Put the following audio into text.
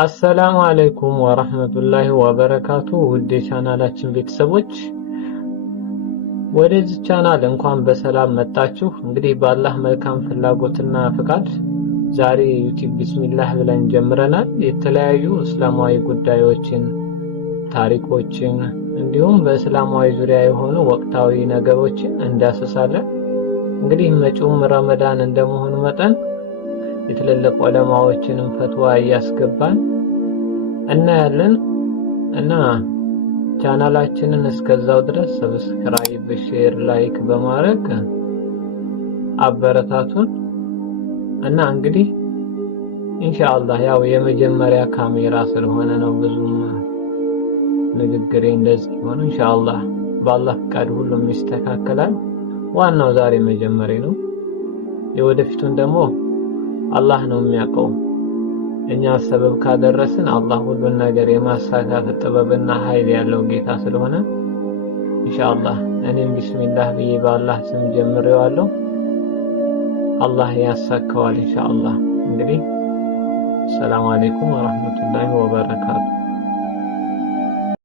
አሰላሙ አለይኩም ወራህመቱላሂ ወበረካቱ። ውድ የቻናላችን ቤተሰቦች ወደዚህ ቻናል እንኳን በሰላም መጣችሁ። እንግዲህ በአላህ መልካም ፍላጎትና ፍቃድ ዛሬ ዩቲዩብ ቢስሚላህ ብለን ጀምረናል። የተለያዩ እስላማዊ ጉዳዮችን፣ ታሪኮችን እንዲሁም በእስላማዊ ዙሪያ የሆኑ ወቅታዊ ነገሮችን እንዳስሳለን። እንግዲህ መጪውም ረመዳን እንደመሆኑ መጠን የትልልቅ ዑለማዎችንም ፈትዋ እያስገባን እናያለን እና ቻናላችንን እስከዛው ድረስ ሰብስክራይብ፣ ሼር፣ ላይክ በማድረግ አበረታቱን እና እንግዲህ ኢንሻአላህ ያው የመጀመሪያ ካሜራ ስለሆነ ነው ብዙም ንግግሬ እንደዚህ ሆነ። ኢንሻአላህ በአላህ ፍቃድ ሁሉም ይስተካከላል። ዋናው ዛሬ መጀመሪያ ነው። የወደፊቱን ደግሞ አላህ ነው የሚያውቀው። እኛ ሰበብ ካደረስን አላህ ሁሉን ነገር የማሳካት ጥበብና ኃይል ያለው ጌታ ስለሆነ ኢንሻአላህ እኔም ቢስሚላህ ብዬ በአላህ ስም ጀምሬዋለሁ። አላህ ያሳካዋል ኢንሻአላህ። እንግዲህ ሰላም አለይኩም ወራህመቱላሂ ወበረካቱ።